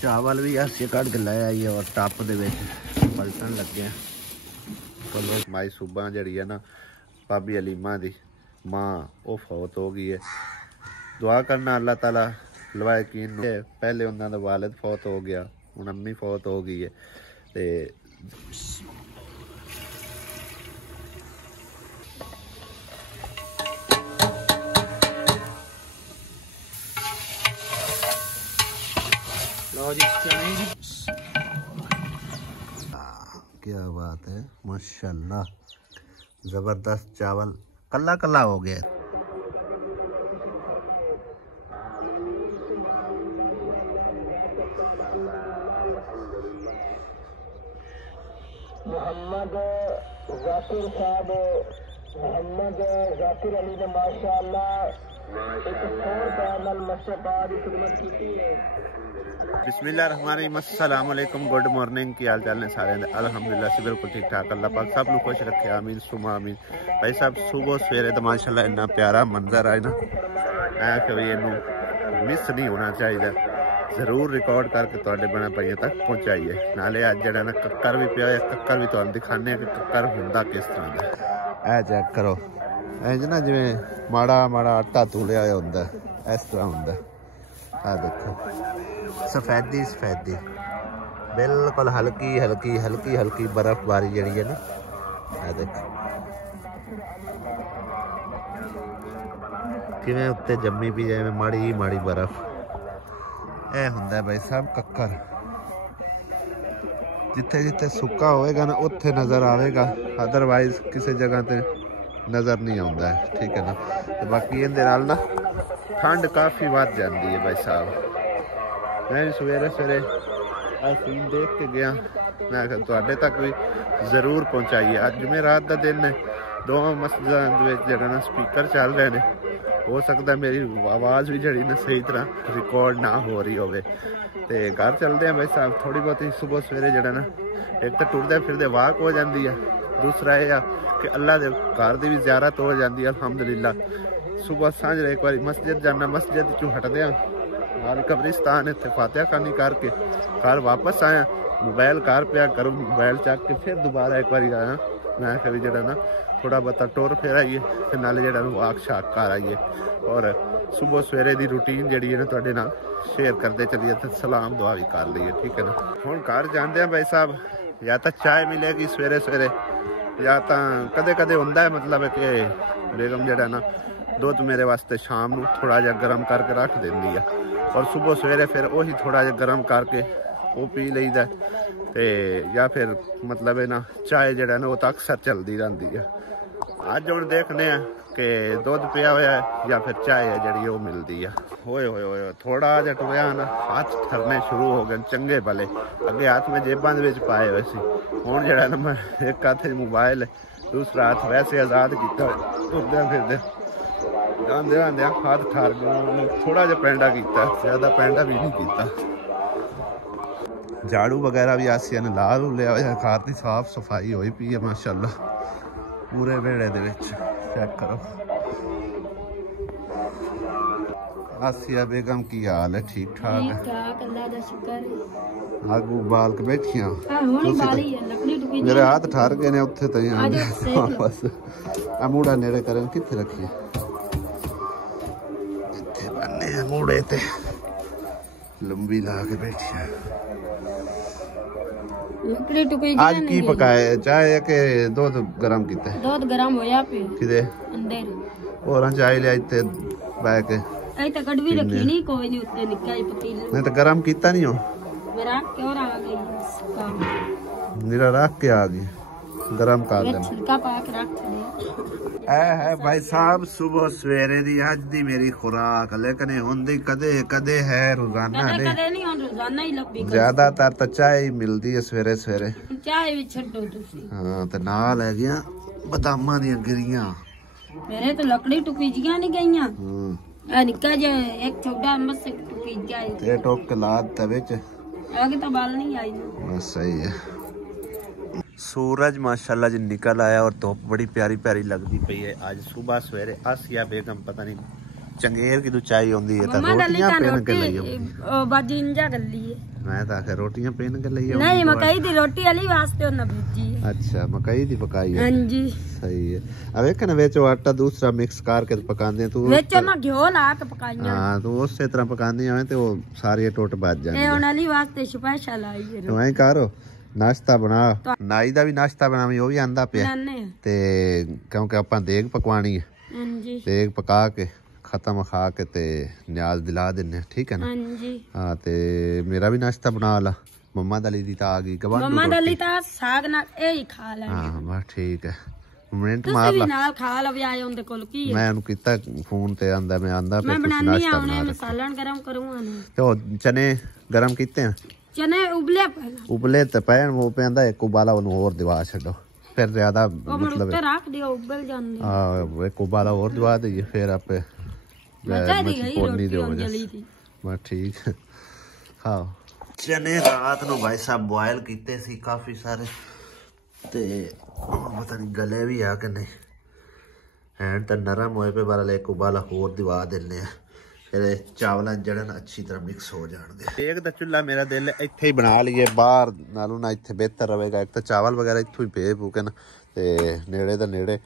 चावल भी हासे कट के लाया ही और टप दे पलटन लगे। चलो माई सूबा जी है ना भाभी अलीमा दी माँ वो फौत हो गई है। दुआ करना अल्लाह ताला लवायकीन पहले उन्होंने वालिद फौत हो गया, हूँ अम्मी फौत हो गई है। ते क्या बात है, माशाल्लाह जबरदस्त चावल कल्ला कल्ला हो गया। मोहम्मद जाकिर साहब, मोहम्मद जाकिर अली ने माशाल्लाह एक और पैनल मशक़ात की खिदमत की है। बिस्मिल्लाहिर्रहमानिर्रहीम, अस्सलाम वालेकुम, गुड मॉर्निंग। की हाल चाल ने सारे अल्हम्दुलिल्लाह से बिल्कुल ठीक ठाक। अल्लाह पाक सब लोग खुश रखे, आमीन सुमा आमीन। भाई साहब सुबह सवेरे तो माशाल्लाह इन्ना प्यारा मंजर आए ना, मैं कभी इनू मिस नहीं होना चाहिए, जरूर रिकॉर्ड करके तुहाडे बना पाइए तक पहुँचाइए। नाले अज जड़ा ना कक्कर भी पिया, कक्कर भी तुहानू दिखाने कि कक्कर हुंदा किस तरह का। ऐ चेक करो, इंज ना जिवें माड़ा माड़ा आटा तूलिया होया हुंदा, इस तरह हुंदा। आ देखो सफेदी सफेदी बिल्कुल हल्की हल्की हल्की हल्की बर्फबारी जी है ना। आ देखो किवें उत्ते जम्मी पी जाए माड़ी माड़ी बर्फ। ए हुंदा भाई साहब कक्कर, जिथे जिथे सुक्का होएगा ना उत्थे नज़र आएगा, अदरवाइज किसी जगह ते नज़र नहीं आता है। ठीक है ना। तो बाकी इहदे नाल ना ठंड काफ़ी बढ़ जाती है भाई साहब। मैं भी सवेरे सवेरे सीन देख के गया, मैं तुहाडे तक भी जरूर पहुँचाइए। अज जुमेरात का दिन है, दोवां मस्जिदां जरा ना स्पीकर चल रहे हैं, हो सकता है मेरी आवाज़ भी जड़ी ना सही तरह रिकॉर्ड ना हो रही होवे। ते घर चलते हैं भाई साहब। थोड़ी बहुत ही सुबह सवेरे जरा ना एक तो टुरदे फिरदे वाक हो जाती है, दूसरा यह कि अल्लाह के घर की भी ज़ियारत हो जाती है अल्हम्दुलिल्लाह। सुबह सांझ एक बार मस्जिद जाना, मस्जिद चू हटदे और कब्रिस्तान इतने फातिहा खानी करके घर वापस आया, मोबाइल घर पिया करूँ, मोबाइल चक के फिर दोबारा एक बार आया। मैं कभी जरा ना थोड़ा बहुत टोर फिर आइए, फिर नाले जरा वाक शाक कर आइए और सुबह सवेरे की रूटीन जी है ना तुहाडे नाल शेयर करते चलिए, तो सलाम दुआ भी कर लीए। ठीक है ना। हुण घर जाते हैं भाई साहब, या तो चाय मिलेगी सवेरे सवेरे, या तो कदे कदे हुंदा है मतलब कि बेगम जड़ा ना दुध मेरे वास्ते शाम को थोड़ा जहा गर्म करके रख देंदी है और सुबह सवेरे फिर वही थोड़ा जहा गर्म करके वो पी लईदा। ते या फिर मतलब है ना चाय जड़ा ना वो तो अक्सर चलती रहती है। अज हम देखने हैं कि दुध पिया हुआ है या फिर चाय है जी वो मिलती है। होए होए होए थोड़ा जहा टुरिया ना हाथ ठरने शुरू हो गए चंगे भले। अगे हाथ में जेबां दे विच पाए हुए सी, हुण जड़ा ना मैं एक हाथ मोबाइल है, दूसरा हाथ वैसे आज़ाद किया तुरदे फिरदे आंदे आंदे हाथ ठर गया। थोड़ा जहा पैंडा किया, ज़्यादा पैंडा भी नहीं किया। झाड़ू वगैरह भी आसिया ने ला लू लिया, घर की साफ सफाई हुई पी है माशाल्लाह पूरे वेड़े दे विच। चेक करो आसिया बेगम की हाल है, ठीक ठाक है, आगू बाल के बैठिया। मेरे हाथ ठर गए ने उत्थे तई बस आ मूड़ा नेड़े करें किथे रखिए, इत्थे बन्ने मूड़े ते लंबी ला के बैठिया। आज की पकाए चाय के दूध गरम किते? दूध गरम होया पे किदे अंदर और चाय ले इत्ते बैठ के ऐ त कड़वी रखी नहीं कोई नहीं उत्ते निक्का ही पतीला नहीं तो गरम कीता नहीं हो मेरा क्यों आ गई काम मेरा रख के आ गई गरम कर देना छिलका पा के रख दे। है भाई साहब सुबह सवेरे दी अज दी मेरी खुराक, लेकिन हुंदी कदे कदे है रोजाना कदे नहीं हुन रोजाना ही लब्बी। ज्यादातर तो चाय मिलती है सवेरे सवेरे, चाय भी छड्डो तुसी। हां ते नाल है गया बदामां दी गिरियां, मेरे तो लकड़ी टुकी जियां नहीं गईयां। आ निक्का जे एक छोटा मस टुकी जाए ते टोक के लाद तवे च आगे तो बाल नहीं आई। बस सही है। सूरज माशाल्लाह जी निकल आया और धूप बड़ी प्यारी प्यारी लगती पई है। आज सुबह सवेरे आसिया बेगम पता नहीं ਚੰਗੇਰ ਕਿਦੋਂ ਚਾਹੀ ਹੁੰਦੀ ਹੈ ਤਾਂ मम्मा गली ਰੋਟੀਆਂ का ਪੇਨ ਕੇ रोटी ਲਈ बाजी इंजा गली है ਮੈਂ ਤਾਂ ਆਖਿਆ ਰੋਟੀਆਂ ਪੇਨ ਕੇ ਲਈ नहीं मकई दी रोटी वाली वास्ते उन्हें भेजी है ਅੱਛਾ ਮਕਈ ਦੀ ਪਕਾਈ ਹੈ हाँ जी ਸਹੀ ਹੈ ਆ ਵੇਖ ਨਾ ਵਿੱਚ ਆਟਾ ਦੂਸਰਾ ਮਿਕਸ ਕਰਕੇ ਪਕਾਉਂਦੇ ਤੂੰ ਵਿੱਚ ਨਾ ਘਿਓ ਲਾ ਕੇ ਪਕਾਈਆਂ ਹਾਂ ਤੂੰ ਉਸੇ ਤਰ੍ਹਾਂ ਪਕਾਉਂਦੀ ਆਵੇਂ ਤੇ ਉਹ ਸਾਰੇ ਟੁੱਟ ਵੱਜ ਇਹ ਜਾਂਦੇ ਉਹਨਾਂ ਲਈ ਵਾਸਤੇ ਸਪੈਸ਼ਲ ਆਈ ਹੈ ਤੂੰ ਐਂ ਕਰ ਨਾਸ਼ਤਾ ਬਣਾ ਨਾਈ ਦਾ ਵੀ ਨਾਸ਼ਤਾ ਬਣਾਵੀਂ ਉਹ ਵੀ ਆਂਦਾ ਪਿਆ ਬਣਾਨੇ ਤੇ ਕਿਉਂਕਿ ਆਪਾਂ ਦੇਗ ਪਕਵਾਣੀ ਹੈ हाँ जी ਦੇਗ ਪਕਾ ਕੇ ਖਤਮ ਖਾ ਕੇ ਤੇ ਨਿਆਜ਼ ਦਿਲਾ ਦਿੰਨੇ ਠੀਕ ਹੈ ਨਾ हाँ जी ਹਾਂ ਤੇ ਮੇਰਾ ਵੀ ਨਾਸ਼ਤਾ ਬਣਾ ਲਾ ਮੰਮਾ ਦਲੀ ਦੀ ਤਾਂ ਆ ਗਈ ਗਵਾਂਢੂ ਮੰਮਾ ਦਲੀ ਤਾਂ ਸਾਗ ਨਾਲ ਇਹ ਹੀ ਖਾ ਲੈਣੀ ਹਾਂ ਬਸ ਠੀਕ ਹੈ ਮਿੰਟ ਤੁਸੀਂ ਮਾਰ ਵੀ ਲਾ ਨਾਲ ਖਾ ਲਵੇ ਆਏ ਉਹਦੇ ਕੋਲ ਕੀ ਹੈ ਮੈਂ ਉਹਨੂੰ ਕੀਤਾ ਫੋਨ ਤੇ ਆਂਦਾ ਮੈਂ ਆਂਦਾ ਮੈਂ ਪਿਆ ਤੁਸੀਂ ਬਣਾਨੀ ਨਾਸ਼ਤਾ ਆਉਣੇ ਬਣਾ ਦੇ ਮਸਾਲਾ ਗਰਮ ਕਰੂੰਗਾ ਨਾ ਤੇ ਉਹ ਚਨੇ ਗਰਮ ਕੀਤੇ ਆ ਚਨੇ ਉਬਲੇ ਪਹਿਲਾਂ ਉਬਲੇ ਤੇ ਪੈਣ ਉਹ ਪੈਂਦਾ ਇੱਕ ਉਬਾਲਾ ਉਹਨੂੰ ਹੋਰ ਦਿਵਾ ਛੱਡੋ ਫਿਰ ਜ਼ਿਆਦਾ ਉਹ ਮਰ ਮਤਲਬ ਉੱਤੇ ਰੱਖ ਦਿਓ ਉਬਲ ਜਾਂਦੇ ਆ ਇੱਕ ਉਬਾਲਾ ਹੋਰ ਦਿਵਾ ਦਈਏ ਫਿਰ ਆਪੇ ਮਜ਼ਾ ਦੀ ਗਈ ਪੌੜਨੀ ਦੇ ਰੋਟੀ ਹੋ ਜਲੀ ਦੀ ਬਸ ਠੀਕ ਖਾਓ ਚਨੇ ਰਾਤ ਨੂੰ ਭਾਈ ਸਾਹਿਬ ਬੋਇਲ ਕੀਤੇ ਸੀ ਕਾਫੀ ਸਾਰੇ ਤੇ ਪਤਾ ਨਹੀਂ ਗਲੇ ਵੀ ਆ ਕਿ ਨਹੀਂ ਹੈਂਡ ਤਾਂ ਨਰਮ ਹੋਏ ਪਏ ਬਾਰੇ ਇੱਕ ਉਬਾਲਾ ਹੋਰ ਦਿਵਾ ਦਿੰਨੇ ਆ ਫਿਰ ਚਾਵਲਾਂ ਜੜਨ ਅੱਛੀ ਤਰ੍ਹਾਂ ਮਿਕਸ ਹੋ ਜਾਣਗੇ ਇੱਕ ਤਾਂ ਚੁੱਲ੍ਹਾ ਮੇਰਾ ਦਿਲ ਇੱਥੇ ਹੀ ਬਣਾ ਲਈਏ ਬਾਹਰ ਨਾਲੋਂ ਨਾ ਇੱਥੇ ਬਿਹਤਰ ਰਹੇਗਾ ਇੱਕ ਤਾਂ ਚਾਵਲ ਵਗੈਰਾ ਇੱਥੋਂ ਹੀ ਪੇ ਪੂਕੇ ਨਾ ਤੇ ਨੇੜੇ ਦਾ ਨੇੜੇ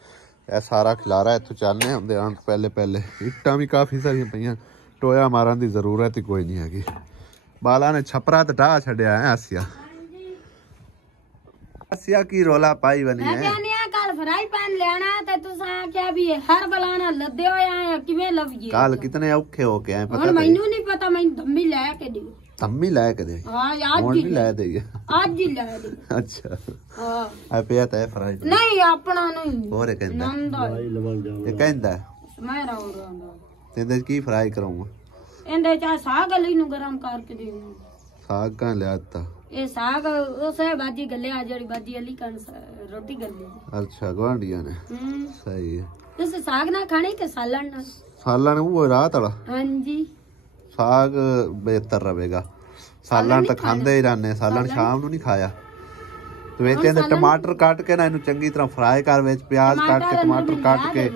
ਇਹ ਸਾਰਾ ਖਿਲਾਰਾ ਇੱਥੋਂ ਚੱਲਨੇ ਹੁੰਦੇ ਹਨ ਪਹਿਲੇ ਇੱਟਾਂ ਵੀ ਕਾਫੀ ਸਾਰੀਆਂ ਪਈਆਂ ਟੋਇਆ ਮਾਰਨ ਦੀ ਜ਼ਰੂਰਤ ਹੀ ਕੋਈ ਨਹੀਂ ਹੈਗੀ ਬਾਲਾ ਨੇ ਛਪਰਾ ਤੇ ਢਾਹ ਛੱਡਿਆ ਹੈ ਆਸਿਆ ਕੀ ਰੋਲਾ ਪਾਈ ਬਣੀ ਮੈਂ ਹੈ ਕਹਿੰਦੀ ਆ ਕੱਲ ਫਰਾਈ ਪੈਨ ਲੈਣਾ ਤੇ ਤੁਸੀਂ ਆਖਿਆ ਵੀ ਹਰ ਬਲਾਣਾ ਲੱਦੇ ਹੋਏ ਆਏ ਕਿਵੇਂ ਲਵੀਏ ਕੱਲ ਕਿਤਨੇ ਔਖੇ ਹੋ ਕੇ ਆਏ ਹੁਣ ਪਤਾ ਮੈਨੂੰ ਨਹੀਂ ਪਤਾ ਮੈਨੂੰ ਧੰਮੀ ਲੈ ਕੇ ਦਿਓ ਤੰਮੀ ਲੈ ਕੇ ਦੇ ਹਾਂ ਹੁਣ ਅੱਜ ਨਹੀਂ ਹੀ ਲੈ ਦੇਈਏ ਅੱਜ ਹੀ ਲੈ ਦੇ ਅੱਛਾ ਹਾਂ ਆ ਪਿਆ ਤਾਂ ਫਰਾਈ ਨਹੀਂ ਆਪਣਾ ਨਹੀਂ ਹੋਰ ਇਹ ਕਹਿੰਦਾ ਨੰਦਾ ਇਹ ਕਹਿੰਦਾ ਮੈਂ ਰਹਾ ਤੇ ਇਹਦੇ 'ਚ ਕੀ ਫਰਾਈ ਕਰਾਉਂਗਾ ਇਹਦੇ ਚਾ ਸਾਗ ਗਲੀ ਨੂੰ ਗਰਮ ਕਰਕੇ ਦੇਣਾ ਸਾਗ ਕਾਂ ਲਿਆਤਾ ਇਹ ਸਾਗ ਉਸੇ ਬਾਜੀ ਗੱਲੇ ਆ ਜਿਹੜੀ ਬਾਜੀ ਅਲੀ ਕਣ ਰੋਟੀ ਗੱਲੇ ਅੱਛਾ ਗਵਾਂਢੀਆਂ ਨੇ ਸਹੀ ਹੈ ਤੁਸੀਂ ਸਾਗ ਨਾਲ ਖਾਣੀ ਕਿ ਸਾਲਣ ਨਾਲ ਸਾਲਾਂ ਨੂੰ ਉਹ ਰਾਤ ਵਾਲਾ ਹਾਂਜੀ ਸਾਗ ਬਿਹਤਰ ਰਹੇਗਾ ਸਾਲਣ ਤਾਂ ਖਾਂਦੇ ਹੀ ਰਹਿੰਦੇ ਸਾਲਣ ਸ਼ਾਮ ਨੂੰ ਨਹੀਂ ਖਾਇਆ ਤੇ ਵਿੱਚ ਇਹਦੇ ਟਮਾਟਰ ਕੱਟ ਕੇ ਨਾ ਇਹਨੂੰ ਚੰਗੀ ਤਰ੍ਹਾਂ ਫਰਾਈ ਕਰ ਵਿੱਚ ਪਿਆਜ਼ ਕੱਟ ਕੇ ਟਮਾਟਰ ਕੱਟ ਕੇ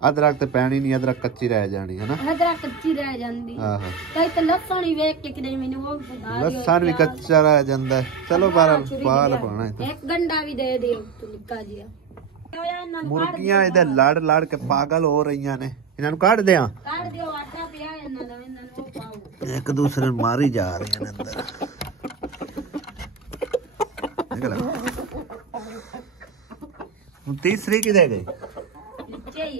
ਅਦਰਕ ਤੇ ਪੈਣੀ ਨਹੀਂ ਅਦਰਕ ਕੱਚੀ ਰਹਿ ਜਾਣੀ ਹੈ ਨਾ ਅਦਰਕ ਕੱਚੀ ਰਹਿ ਜਾਂਦੀ ਆਹੋ ਕਈ ਤਾਂ ਲਸਣ ਹੀ ਵੇਖ ਕੇ ਕਿਤੇ ਮੈਨੂੰ ਉਹ ਬਤਾ ਦਿਓ ਲਸਣ ਵੀ ਕੱਚਾ ਰਹਿ ਜਾਂਦਾ ਹੈ। ਚਲੋ ਬਾਹਰ ਪਾਲ ਪਾਣਾ ਇੱਕ ਗੰਡਾ ਵੀ ਦੇ ਦਿਓ ਨਿੱਕਾ ਜਿਹਾ ਮੁਰਗੀਆਂ ਇਹਦੇ ਲੜ ਕੇ ਪਾਗਲ ਹੋ ਰਹੀਆਂ ਨੇ ਇਹਨਾਂ ਨੂੰ ਕੱਢ ਦਿਆਂ ਕੱਢ ਦਿਓ ਆਟਾ ਪਿਆ ਇਹਨਾਂ ਦਾ ਇਹਨਾਂ ਨੂੰ ਪਾਓ ਇੱਕ ਦੂਸਰੇ ਨੂੰ ਮਾਰੀ ਜਾ ਰਹੀਆਂ ਨੇ ਅੰਦਰ ਹੁਣ ਤੀਸਰੀ ਕਿਦੇ ਗਈ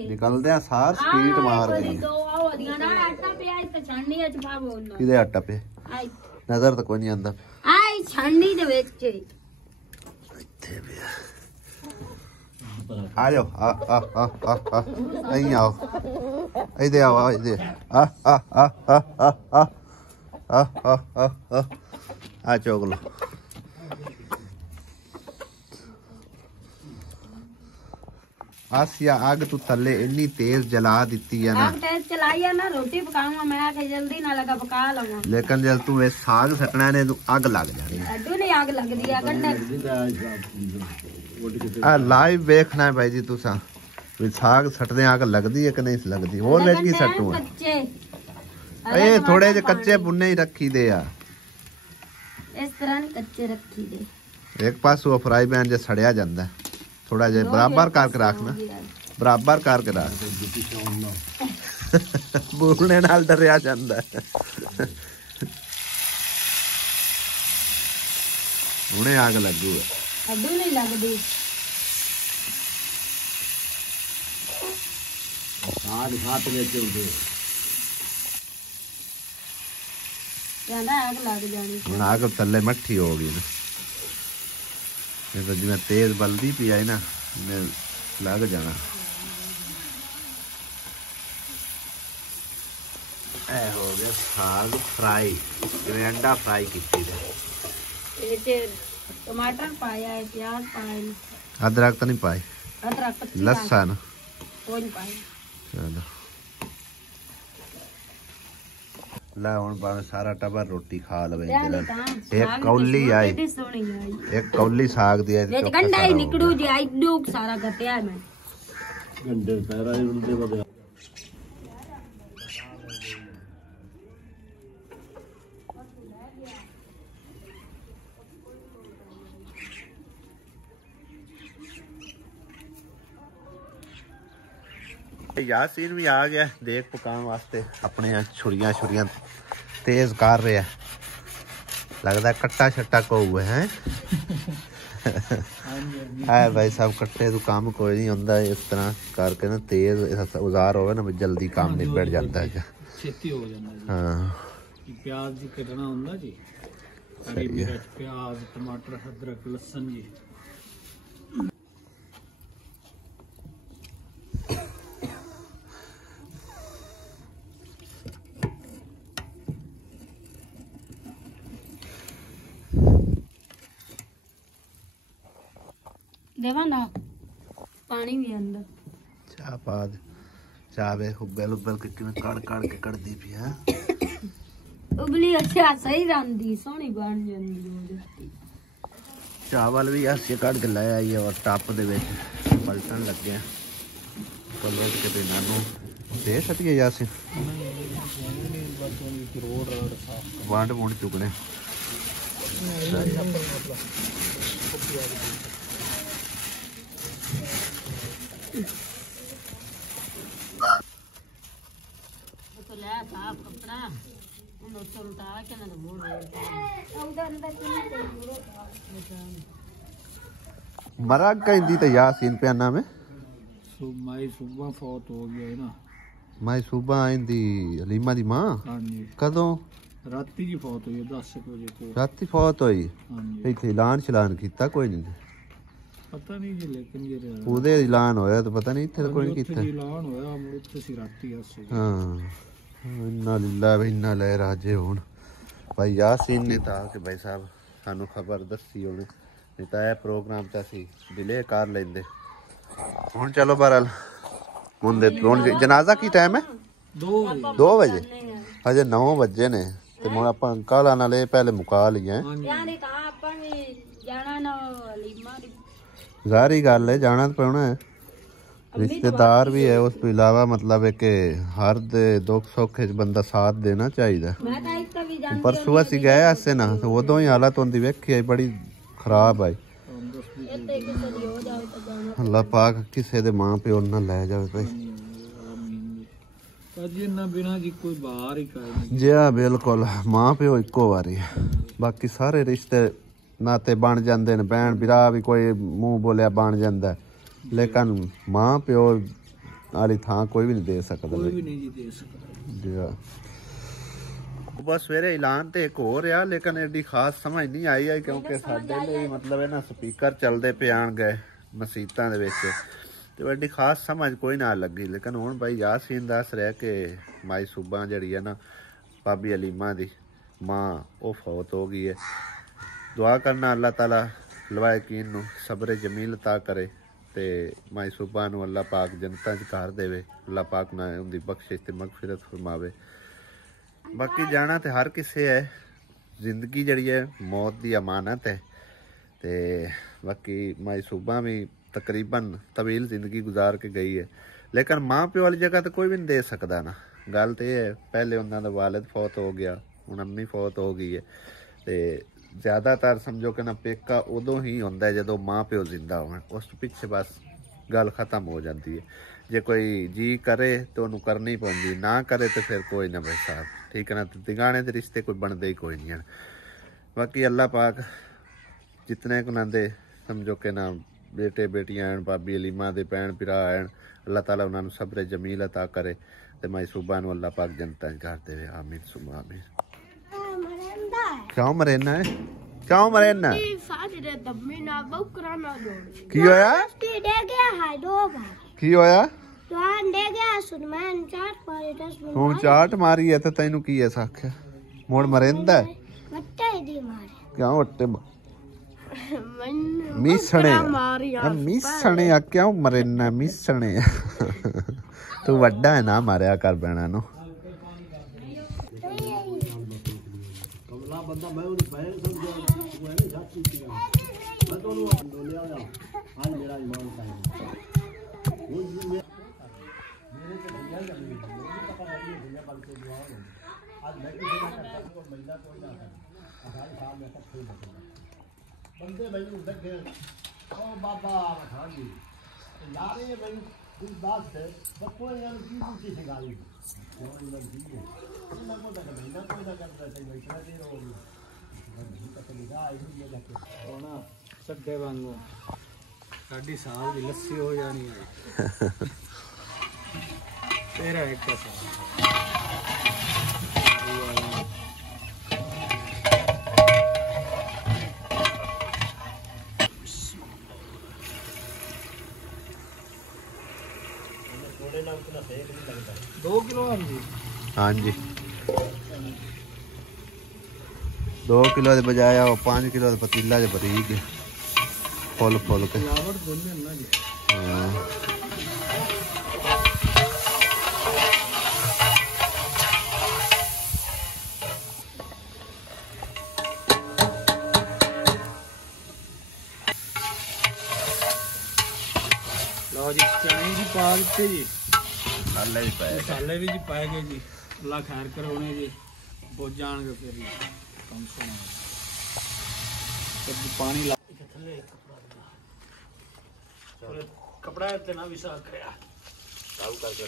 ਨਿਕਲਦੇ ਆ ਸਾਰ ਸਪੀਡ ਮਾਰ ਗਈ ਦੋ ਆਉਦੀਆਂ ਨਾਲ ਆਟਾ ਪਿਆ ਇੱਥੇ ਛਾਣਨੀ ਵਿੱਚ ਪਾਵੋ ਉਹਨਾਂ ਕਿਦੇ ਆਟਾ ਪੇ ਆਈ ਨਜ਼ਰ ਤਾਂ ਕੋਈ ਨਹੀਂ ਆਂਦਾ ਆਈ ਛਾਣਨੀ ਦੇ ਵਿੱਚ ਇੱਥੇ ਵੀ ਆ ਜਾਓ ਆ ਨਹੀਂ ਆਓ ਇਹਦੇ ਆਓ ਇਹਦੇ ਆ ਚੋਕ ਲੋ ਆਸਿਆ ਅੱਗ ਤੂੰ ਥੱਲੇ ਇੰਨੀ ਤੇਜ਼ ਜਲਾ ਦਿੱਤੀ ਹੈ ਨਾ ਆਪ ਤੇਜ਼ ਚਲਾਈਆ ਨਾ ਰੋਟੀ ਪਕਾਉਂਗਾ ਮੈਂ ਆ ਕੇ ਜਲਦੀ ਨਾ ਲਗਾ ਪਕਾ ਲਵਾਂ ਲੇਕਿਨ ਜਦ ਤੂੰ ਇਹ ਸਾਗ ਸੱਟਣਾ ਨੇ ਤੂੰ ਅੱਗ ਲੱਗ ਜਾਣੀ ਅੱਡੂ ਨਹੀਂ ਅੱਗ ਲੱਗਦੀ ਆ ਗੰਡਾ ਆ ਲਾਈਵ ਵੇਖਣਾ ਹੈ ਭਾਈ ਜੀ ਤੁਸੀਂ ਵੀ ਸਾਗ ਸੱਟਦੇ ਅੱਗ ਲੱਗਦੀ ਹੈ ਕਿ ਨਹੀਂ ਲੱਗਦੀ ਹੋਰ ਵਿੱਚ ਕੀ ਸੱਟੂ ਕੱਚੇ ਇਹ ਥੋੜੇ ਜਿਹੇ ਕੱਚੇ ਬੁੰਨੇ ਹੀ ਰੱਖੀ ਦੇ ਆ ਇਸ ਤਰ੍ਹਾਂ ਨਹੀਂ ਕੱਚੇ ਰੱਖੀ ਦੇ ਇੱਕ ਪਾਸੋਂ ਫਰਾਈ ਪੈਨ ਜੇ ਸੜਿਆ ਜਾਂਦਾ ਥੋੜਾ ਜਿਹਾ ਬਰਾਬਰ ਕਰਕੇ ਰੱਖਣਾ ਬਰਾਬਰ ਕਰਕੇ ਰੱਖ ਬੋਲਣੇ ਨਾਲ ਡਰਿਆ ਜਾਂਦਾ ਹੁਣੇ ਅੱਗ ਲੱਗੂ ਅੱਡੂ ਨਹੀਂ ਲੱਗਦੀ ਸਾਗ ਖਾਤ ਵਿੱਚ ਹੁੰਦੇ ਕਹਿੰਦਾ ਅੱਗ ਲੱਗ ਜਾਣੀ ਹੁਣ ਅੱਗ ਥੱਲੇ ਮੱਠੀ ਹੋ ਗਈ ਨਾ ਇਹ ਤਾਂ ਜਿਵੇਂ ਤੇਜ਼ ਬਲਦੀ ਪਈ ਆਈ ਨਾ ਇਹਨੇ ਲੱਗ ਜਾਣਾ ਇਹ ਹੋ ਗਿਆ ਸਾਗ ਫਰਾਈ ਜਿਵੇਂ ਅੰਡਾ ਫਰਾਈ ਕੀਤੀ ਤੇ ਇਹ ਚ ਟਮਾਟਰ ਪਾਇਆ ਹੈ ਪਿਆਜ਼ ਪਾਏ ਅਦਰਕ ਤਾਂ ਨਹੀਂ ਪਾਈ ਅਦਰਕ ਲਸਣ ਕੋਈ ਨਹੀਂ ਪਾਇਆ ਚਲੋ ਲੈ ਹੁਣ ਭਾਵੇਂ ਸਾਰਾ ਟੱਬਰ ਰੋਟੀ ਖਾ ਲਵੇ ਇੱਕ ਕੌਲੀ ਆਈ ਇੱਕ ਕੌਲੀ ਸਾਗ ਦੀ ਆਈ ਵਿੱਚ ਗੰਡਾ ਹੀ ਨਿਕੜੂ ਜੇ ਆਈਡੂ ਸਾਰਾ ਘਟਿਆ ਮੈਂ ਗੰਡੇ ਪੈਰਾ ਹੀ ਹੁੰਦੇ ਬਦੇ यासीन भी आ गया देख पकाने वास्ते अपने छुरियां छुरियां तेज कर रहे हैं लगता है कट्टा शट्टा को हुए हैं भाई साहब कट्टे तो काम कोई नहीं होता इस तरह करके ना तेज औजार हो ना जल्दी काम निबड़ जाता है छेती हो जाता है हाँ प्याज जी कटना होता जी हरी मिर्च प्याज टमाटर अदरक लहसुन जी देवा ना पानी भी अंदर चाह पा दे चाह वे उबल उबल के किवें कड़ कड़ के कड़दी पई है उबली अच्छा सही रंदी सोहनी बन जांदी हो जाती चावल भी ऐसे कड़ के ले आई और टप दे विच पलटन लगे पलट के ते नानू दे सटिए यासी वांड मुंड चुकने तो ले साफ कपड़ा उन उल्टा के ना मोड़ मरा कहती तो यासीन प्याना में माई सुबह फौत हो गया है ना माई सुबह आईंदी अलीमा दी मां हाँ जी कदों राती जी फौत हुई 10 बजे को राती फौत होई हाँ जी इत्थे ऐलान चलान कीता कोई नहीं पता नहीं जी लेकिन ये ਉਹਦੇ ਐਲਾਨ ਹੋਇਆ ਤਾਂ ਪਤਾ ਨਹੀਂ ਇੱਥੇ ਤਾਂ ਕੋਈ ਨਹੀਂ ਕੀਤਾ ਐਲਾਨ ਹੋਇਆ ਮੁੱਤ ਸੀ ਰਾਤੀ ਆਸੇ ਹਾਂ ਇੰਨਾ ਲਿੱਲਾ ਵੀ ਇੰਨਾ ਲੈ ਰਾਜੇ ਹੁਣ ਭਾਈ ਯਾਸੀਨ ਨੇ ਤਾਂ ਕਿ ਭਾਈ ਸਾਹਿਬ ਸਾਨੂੰ ਖਬਰ ਦੱਸੀ ਉਹਨੇ ਨਹੀਂ ਤਾਂ ਇਹ ਪ੍ਰੋਗਰਾਮ ਤਾਂ ਅਸੀਂ ਡਿਲੇ ਕਰ ਲੈਂਦੇ ਹੁਣ ਚਲੋ ਬਹਰਹਾਲ ਹੁਣ ਦੇ ਹੁਣ ਜਨਾਜ਼ਾ ਕੀ ਟਾਈਮ ਹੈ 2 ਵਜੇ ਅਜੇ 9 ਵਜੇ ਨੇ ਤੇ ਹੁਣ ਆਪਾਂ ਕਾਲਾ ਨਾਲੇ ਪਹਿਲੇ ਮੁਕਾ ਲਈਏ यानी कहां अपन जाना ना लीमा ਜ਼ਾਹਰੀ ਗੱਲ ਹੈ ਜਾਣਾ ਤਾਂ ਪੈਣਾ ਹੈ ਰਿਸ਼ਤੇਦਾਰ ਵੀ ਹੈ ਉਸ ਤੋਂ ਇਲਾਵਾ ਮਤਲਬ ਹੈ ਕਿ ਹਰ ਦੇ ਦੁੱਖ ਸੁੱਖ ਵਿੱਚ ਬੰਦਾ ਸਾਥ ਦੇਣਾ ਚਾਹੀਦਾ मैं तो इसका भी जान ਪਰਸੋਂ ਅਸੀਂ ਗਏ ਐਸੇ ਨਾ ਤੇ ਉਦੋਂ ਹੀ ਹਾਲਤ ਹੁੰਦੀ ਵੇਖੀ ਆਈ ਬੜੀ ਖਰਾਬ ਆਈ इतने के चली हो जाए तो जाना ਅੱਲਾ ਪਾਕ ਕਿਸੇ ਦੇ ਮਾਂ ਪਿਓ ਨੂੰ ਨਾ ਲੈ ਜਾਵੇ ਭਾਈ ਅਜੇ ਨਾ ਬਿਨਾ ਜੀ ਕੋਈ ਬਾਹਰ ਹੀ ਕਾਇ ਜੀ ਹਾਂ ਬਿਲਕੁਲ ਮਾਂ ਪਿਓ ਇੱਕੋ ਵਾਰੀ ਹੈ ਬਾਕੀ ਸਾਰੇ ਰਿਸ਼ਤੇ ਨਾਤੇ ਬਣ ਜਾਂਦੇ ਨੇ ਭੈਣ ਭਰਾ ਵੀ ਕੋਈ ਮੂੰਹ ਬੋਲਿਆ ਬਣ ਜਾਂਦਾ ਲੇਕਿਨ ਮਾਂ ਪਿਓ ਵਾਲੀ ਥਾਂ ਕੋਈ ਵੀ ਨਹੀਂ ਦੇ ਸਕਦਾ ਕੋਈ ਵੀ ਨਹੀਂ ਜੀ ਦੇ ਸਕਦਾ ਜੀ ਹਾਂ ਬਸ ਸਵੇਰੇ ਐਲਾਨ ਤੇ ਇੱਕ ਹੋ ਰਿਹਾ ਲੇਕਿਨ ਐਡੀ ਖਾਸ ਸਮਝ ਨਹੀਂ ਆਈ ਕਿਉਂਕਿ ਸਾਡੇ ਲਈ ਮਤਲਬ ਹੈ ਨਾ ਸਪੀਕਰ ਚੱਲਦੇ ਪਿਆਣ ਗਏ ਮਸੀਤਾਂ ਦੇ ਵਿੱਚ ਤੇ ਐਡੀ ਖਾਸ ਸਮਝ ਕੋਈ ਨਾ ਲੱਗੀ ਲੇਕਿਨ ਹੁਣ ਭਾਈ ਯਾਸੀਨ ਦੱਸ ਰਿਹਾ ਕਿ ਮਾਈ ਸੂਬਾ ਜਿਹੜੀ ਹੈ ਨਾ ਭਾਬੀ ਅਲੀਮਾ ਦੀ ਮਾਂ ਉਹ ਫੌਤ ਹੋ ਗਈ ਹੈ ਦੁਆ ਕਰਨਾ ਅੱਲਾਹ ਤਾਲਾ ਲਵਾਇਕੀਨ ਨੂੰ ਸਬਰ ਜਮੀਲ ਅਤਾ ਕਰੇ ਤੇ ਮਾਈ ਸੂਬਾ ਨੂੰ ਅੱਲਾਹ ਪਾਕ ਜੰਨਤਾਂ 'ਚ ਘਰ ਦੇਵੇ ਅੱਲਾਹ ਪਾਕ ਨਾ ਉਹਦੀ ਬਖਸ਼ਿਸ਼ ਤੇ ਮਗਫਿਰਤ ਫਰਮਾਵੇ ਬਾਕੀ ਜਾਣਾ ਤੇ ਹਰ ਕਿਸੇ ਹੈ ਜ਼ਿੰਦਗੀ ਜਿਹੜੀ ਹੈ ਮੌਤ ਦੀ ਅਮਾਨਤ ਹੈ ਤੇ ਬਾਕੀ ਮਾਈ ਸੂਬਾ ਵੀ ਤਕਰੀਬਨ ਤਵੀਲ ਜ਼ਿੰਦਗੀ ਗੁਜ਼ਾਰ ਕੇ ਗਈ ਹੈ ਲੇਕਿਨ ਮਾਂ ਪਿਓ ਵਾਲੀ ਜਗ੍ਹਾ ਤੇ ਕੋਈ ਵੀ ਨਹੀਂ ਦੇ ਸਕਦਾ ਨਾ ਗੱਲ ਤੇ ਇਹ ਹੈ ਪਹਿਲੇ ਉਹਨਾਂ ਦਾ ਵਾਲਿਦ ਫੌਤ ਹੋ ਗਿਆ ਹੁਣ ਅੰਮੀ ਫੌਤ ਹੋ ਗਈ ਹੈ ਤੇ ਜ਼ਿਆਦਾਤਰ ਸਮਝੋ ਕਿ ਨਾ ਪੇਕਾ ਉਦੋਂ ਹੀ ਹੁੰਦਾ ਜਦੋਂ ਮਾਂ ਪਿਓ ਜ਼ਿੰਦਾ ਹੋਣ ਉਸ ਤੋਂ ਪਿੱਛੇ ਬਸ ਗੱਲ ਖਤਮ ਹੋ ਜਾਂਦੀ ਹੈ ਜੇ ਕੋਈ ਜੀ ਕਰੇ ਤਾਂ ਉਹਨੂੰ ਕਰਨੀ ਪੈਂਦੀ ਨਾ ਕਰੇ ਤਾਂ ਫਿਰ ਕੋਈ ਨਾ ਬਈ ਸਾਹਿਬ ਠੀਕ ਹੈ ਨਾ ਤਿਗਾਣੇ ਦੇ ਰਿਸ਼ਤੇ ਕੋਈ ਬਣਦੇ ਹੀ ਕੋਈ ਨਹੀਂ ਹਨ ਬਾਕੀ ਅੱਲਾਹ ਪਾਕ ਜਿਤਨੇ ਕੁ ਦੇ ਸਮਝੋ ਕਿ ਨਾ बेटे बेटियां आन भाभी अलीमा दे भैन भरा आन अल्लाह ताला उन्होंने सब्र जमील अता करे ते माई सूबा नूं अल्लाह पाक जनता कर देवे आमीन सुमा आमीन क्यों मरेना है क्यों मरेना की होया की होया हुण चाट मारी है ते तैनू की ऐसा आख्या मुड़ मरेंदा क्यों वट्टे मिसने मिसने आ क्यों मरेना मिसने तू वड्डा है ना मारिया कर बैना नो बंदे भाई देखे ओ बाबा खाजी यार ये भाई ਹੋਣਾ ਸੱਦੇ ਵਾਂਗੂ ਸਾਡੀ ਸਾਲ ਦੀ ਲੱਸੀ ਹੋ ਜਾਣੀ ਹੈ ਤੇਰਾ ਇੱਕ ਸਾਲ दो किलो हाँ जी 2 किलो के बजाय 5 किलो का पतीला जो बरीक है फुल फुल के हाँ। लो जी चने जी पा दिते जी मसाले भी जी पाए गए जी अल्लाह खैर करवाने जी बुझ जाएंगे फिर कम सोना पानी ला थले कपड़ा इतना भी साफ करया साफ करके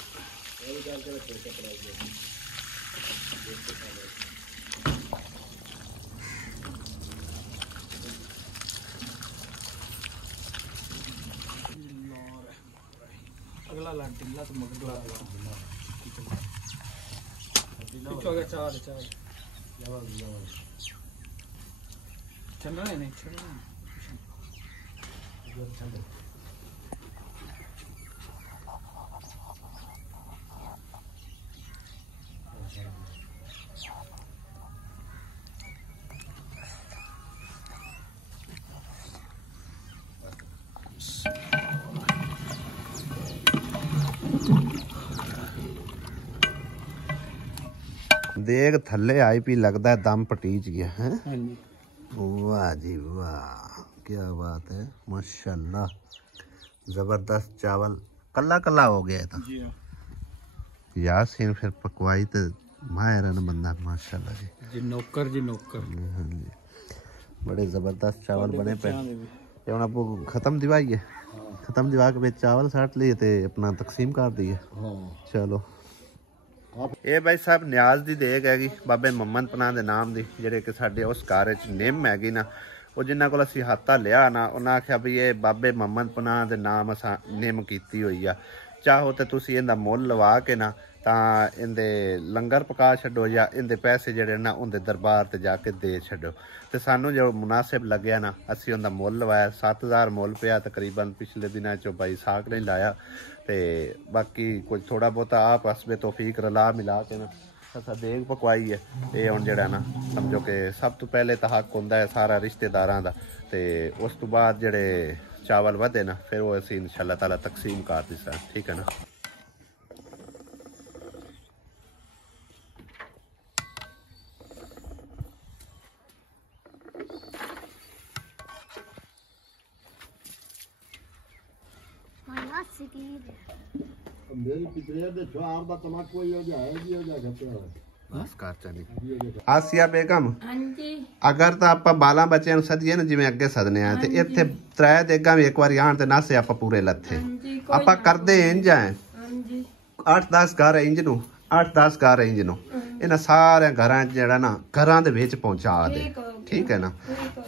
अगला लाटिला तो मगला पीछे गया चार चलना है नहीं चलना देख थल्ले आई पी लगता है दम पटीच गया है। वाह जी वाह क्या बात है माशाल्लाह जबरदस्त चावल कल्ला कल्ला हो गया था यासीन फिर पकवाई तो माहिर बंदा माशाल्लाह जी नौकर जी नौकर हाँ जी बड़े जबरदस्त चावल बने पे हम आपको खत्म दिवाई है खत्म दिवा के चावल साट लिए थे अपना तकसीम कर दिए चलो ਇਹ ਬਾਈ ਸਾਹਿਬ ਨਿਆਜ਼ ਦੀ ਦੇਗ ਹੈਗੀ ਬਾਬੇ ਮੁਹੰਮਦ ਪਨਾਹ ਦੇ ਨਾਮ ਦੀ ਜਿਹੜੇ ਕਿ ਸਾਡੇ ਉਸ ਘਰ ਵਿੱਚ ਨਿੰਮ ਹੈਗੀ ਨਾ ਉਹ ਜਿੰਨਾਂ ਕੋਲ ਅਸੀਂ ਹੱਥਾ ਲਿਆ ਨਾ ਉਹਨਾਂ ਆਖਿਆ ਵੀ ਇਹ ਬਾਬੇ ਮੁਹੰਮਦ ਪਨਾਹ ਦੇ ਨਾਮ ਅਸਾਂ ਨਿੰਮ ਕੀਤੀ ਹੋਈ ਆ ਚਾਹੋ ਤੇ ਤੁਸੀਂ ਇਹਦਾ ਮੁੱਲ ਲਵਾ ਕੇ ਨਾ ਤਾਂ ਇਹਦੇ ਲੰਗਰ ਪਕਾ ਛੱਡੋ ਜਾਂ ਇਹਦੇ ਪੈਸੇ ਜਿਹੜੇ ਨਾ ਉਹਦੇ ਦਰਬਾਰ ਤੇ ਜਾ ਕੇ ਦੇ ਛੱਡੋ ਤੇ ਸਾਨੂੰ ਜੋ ਮੁਨਾਸਿਬ ਲੱਗਿਆ ਨਾ ਅਸੀਂ ਉਹਦਾ ਮੁੱਲ ਲਵਾਇਆ 7000 ਮੁੱਲ ਪਿਆ ਤਕਰੀਬਨ ਪਿਛਲੇ ਦਿਨਾਂ ਚੋਂ ਬਾਈ ਸਾਕ ਨੇ ਲਾਇਆ ਤੇ ਬਾਕੀ ਕੁਝ ਥੋੜਾ ਬਹੁਤਾ ਆਪ ਹਸਬੇ ਤੌਫੀਕ ਰਲਾ ਮਿਲਾ ਕੇ ਨਾ ਅਸਾਂ ਦੇਗ ਪਕਵਾਈ ਹੈ ਇਹ ਹੁਣ ਜਿਹੜਾ ਨਾ ਸਮਝੋ ਕਿ ਸਭ ਤੋਂ ਪਹਿਲੇ ਤਾਂ ਹੱਕ ਹੁੰਦਾ ਹੈ ਸਾਰਾ ਰਿਸ਼ਤੇਦਾਰਾਂ ਦਾ ਤੇ ਉਸ ਤੋਂ ਬਾਅਦ ਜਿਹੜੇ ਚਾਵਲ ਵਧੇ ਨਾ ਫਿਰ ਉਹ ਅਸੀਂ ਇਨਸ਼ਾਅੱਲਾ ਤਾਲਾ ਤਕਸੀਮ ਕਰ ਦਿੱਤਾ ਠੀਕ ਹੈ ਨਾ मेरी पिछले दे छार दा तमाकू ही हो जाए जी हो जा घटे आसिया बेगम ਹਾਂਜੀ अगर ਤਾਂ ਆਪਾਂ ਬਾਲਾਂ ਬੱਚਿਆਂ ਨੂੰ ਸਦੀਏ ਨਾ ਜਿਵੇਂ ਅੱਗੇ ਸਦਨੇ ਆ ਤੇ ਇੱਥੇ ਤਰੇ ਦੇਗਾ ਵੀ ਇੱਕ ਵਾਰੀ ਆਣ ਤੇ ਨਾਸੇ ਆਪਾਂ ਪੂਰੇ ਲੱਥੇ ਆਪਾਂ ਕਰਦੇ ਇੰਜ ਆ ਹਾਂਜੀ 8-10 ਘਰ ਇੰਜ ਨੂੰ 8-10 ਘਰ ਇੰਜ ਨੂੰ ਇਹਨਾਂ ਸਾਰੇ ਘਰਾਂ 'ਚ ਜਿਹੜਾ ਨਾ ਘਰਾਂ ਦੇ ਵਿੱਚ ਪਹੁੰਚਾ ਦੇ ਠੀਕ ਹੈ ਨਾ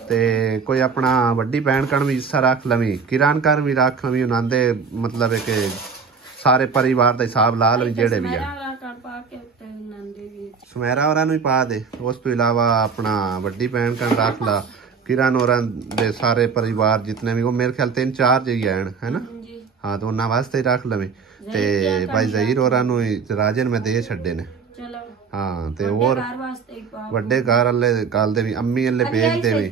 ਤੇ ਕੋਈ ਆਪਣਾ ਵੱਡੀ ਭੈਣ ਕਣ ਵੀ ਹਿੱਸਾ ਰੱਖ ਲਵੀਂ ਕਿਰਾਨ ਕਰ ਵੀ ਰੱਖ ਲਵੀਂ ਉਹਨਾਂ ਦੇ ਮਤਲਬ ਹੈ ਕਿ ਸਾਰੇ ਪਰਿਵਾਰ ਦਾ ਹਿਸਾਬ ਲਾ ਲਵੀਂ ਜਿਹੜੇ ਵੀ ਆ ਸੁਮੇਰਾ ਹੋਰਾਂ ਨੂੰ ਹੀ ਪਾ ਦੇ ਉਸ ਤੋਂ ਇਲਾਵਾ ਆਪਣਾ ਵੱਡੀ ਭੈਣ ਕਣ ਰੱਖ ਲਾ ਕਿਰਨ ਹੋਰਾਂ ਦੇ ਸਾਰੇ ਪਰਿਵਾਰ ਜਿਤਨੇ ਵੀ ਉਹ ਮੇਰੇ ਖਿਆਲ 3-4 ਜਿਹੀ ਆਣ ਹੈ ਨਾ ਹਾਂ ਤਾਂ ਉਹਨਾਂ ਵਾਸਤੇ ਹੀ ਰੱਖ ਲਵੇਂ ਤੇ ਭਾਈ ਜ਼ਹੀਰ ਹੋਰਾਂ ਨੂੰ ਰਾਜਨ ਮੈਂ ਦੇ ਛੱਡੇ ਨੇ हाँ ते और ਵੱਡੇ ਘਰ ਵਾਲੇ ਕਾਲ ਦੇ ਵੀ ਅੰਮੀ ਵਾਲੇ ਭੇਜ ਦੇ ਵੀ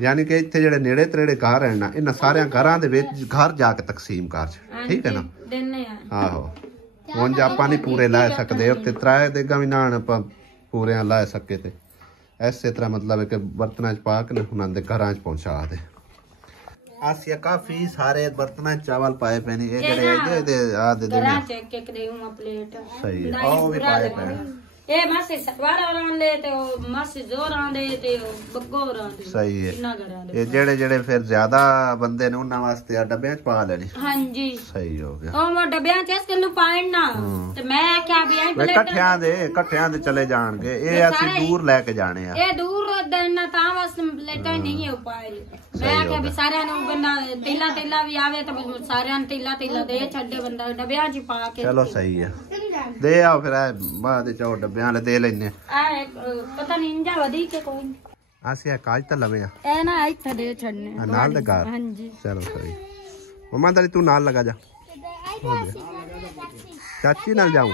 ਯਾਨੀ ਕਿ ਇੱਥੇ ਜਿਹੜੇ ਨੇੜੇ ਤੇੜੇ ਘਰ ਹਨ ਨਾ ਇਹਨਾਂ ਸਾਰਿਆਂ ਘਰਾਂ ਦੇ ਵਿੱਚ ਘਰ ਜਾ ਕੇ ਤਕਸੀਮ ਕਰ ਠੀਕ ਹੈ ਨਾ ਆਹੋ ਹੁਣ ਆਪਾਂ ਨਹੀਂ ਪੂਰੇ ਲਾ ਸਕਦੇ ਉੱਤੇ ਤਰਾਏ ਦੇਗਾ ਵੀ ਨਾ ਆਪਾਂ ਪੂਰੇ ਲਾ ਸਕੇ ਤੇ ਐਸੇ ਤਰ੍ਹਾਂ ਮਤਲਬ ਹੈ ਕਿ ਬਰਤਨਾਂ 'ਚ ਪਾ ਕੇ ਉਹਨਾਂ ਦੇ ਘਰਾਂ 'ਚ ਪਹੁੰਚਾ ਦੇ आसिया काफी सारे बर्तन चावल पाए पे ये जड़े आ दे दे घरा चेक के दे प्लेट सही है ओ भी पाए पे ਇਹ ਮਾਸੇ ਸਤਵਾਰਾ ਰਾਂਦੇ ਤੇ ਉਹ ਮਾਸੇ ਜ਼ੋਰਾਂ ਦੇ ਤੇ ਉਹ ਬੱਗੋ ਰਾਂਦੇ ਸਹੀ ਹੈ। ਕਿੰਨਾ ਘਰਾਂ ਦੇ ਇਹ ਜਿਹੜੇ ਫਿਰ ਜ਼ਿਆਦਾ ਬੰਦੇ ਨੇ ਉਹਨਾਂ ਵਾਸਤੇ ਆ ਡੱਬਿਆਂ 'ਚ ਪਾ ਲੈਣੇ। ਹਾਂਜੀ ਸਹੀ ਹੋ ਗਿਆ। ਉਹ ਮੋ ਡੱਬਿਆਂ 'ਚ ਇਸ ਕਿਨੂੰ ਪਾਣ ਨਾ ਤੇ ਮੈਂ ਆਖਿਆ ਵੀ ਐਂ ਇਕੱਠਿਆਂ ਦੇ ਚਲੇ ਜਾਣਗੇ। ਇਹ ਅਸੀਂ ਦੂਰ ਲੈ ਕੇ ਜਾਣੇ ਆ। ਇਹ ਦੂਰ ਨਾ ਤਾਂ ਵਾਸਤੇ ਲੈਟਾ ਨਹੀਂ ਹੈ ਉਪਾਏ। ਮੈਂ ਆਖਿਆ ਵੀ ਸਾਰਿਆਂ ਨੂੰ ਬੰਦਾ ਤੇਲਾ ਵੀ ਆਵੇ ਤਾਂ ਸਾਰਿਆਂ ਨੂੰ ਤੇਲਾ ਦੇ ਛੱਡੇ ਬੰਦਾ ਡੱਬਿਆਂ 'ਚ ਪਾ ਕੇ। ਚਲੋ ਸਹੀ ਆ ਦੇ ਆਓ ਫਿਰ ਬਾਅਦ ਚ ਡੱਬਿਆਂ ਵਾਲੇ ਦੇ ਲੈਨੇ ਆ ਪਤਾ ਨਹੀਂ ਇੰਜਾ ਵਧੀ ਕੇ ਕੋਈ ਨਹੀਂ। ਅਸੀਂ ਕਾਜ ਤਾਂ ਲਵੇ ਆ ਇਹ ਨਾ ਇੱਥੇ ਦੇ ਛੱਡਨੇ ਨਾਲ ਦੇ ਘਰ। ਹਾਂਜੀ ਚਲੋ ਸਹੀ। ਮਮਾ ਤੇਰੀ ਤੂੰ ਨਾਲ ਲਗਾ ਜਾ। ਚਾਚੀ ਨਾਲ ਜਾਊਂ।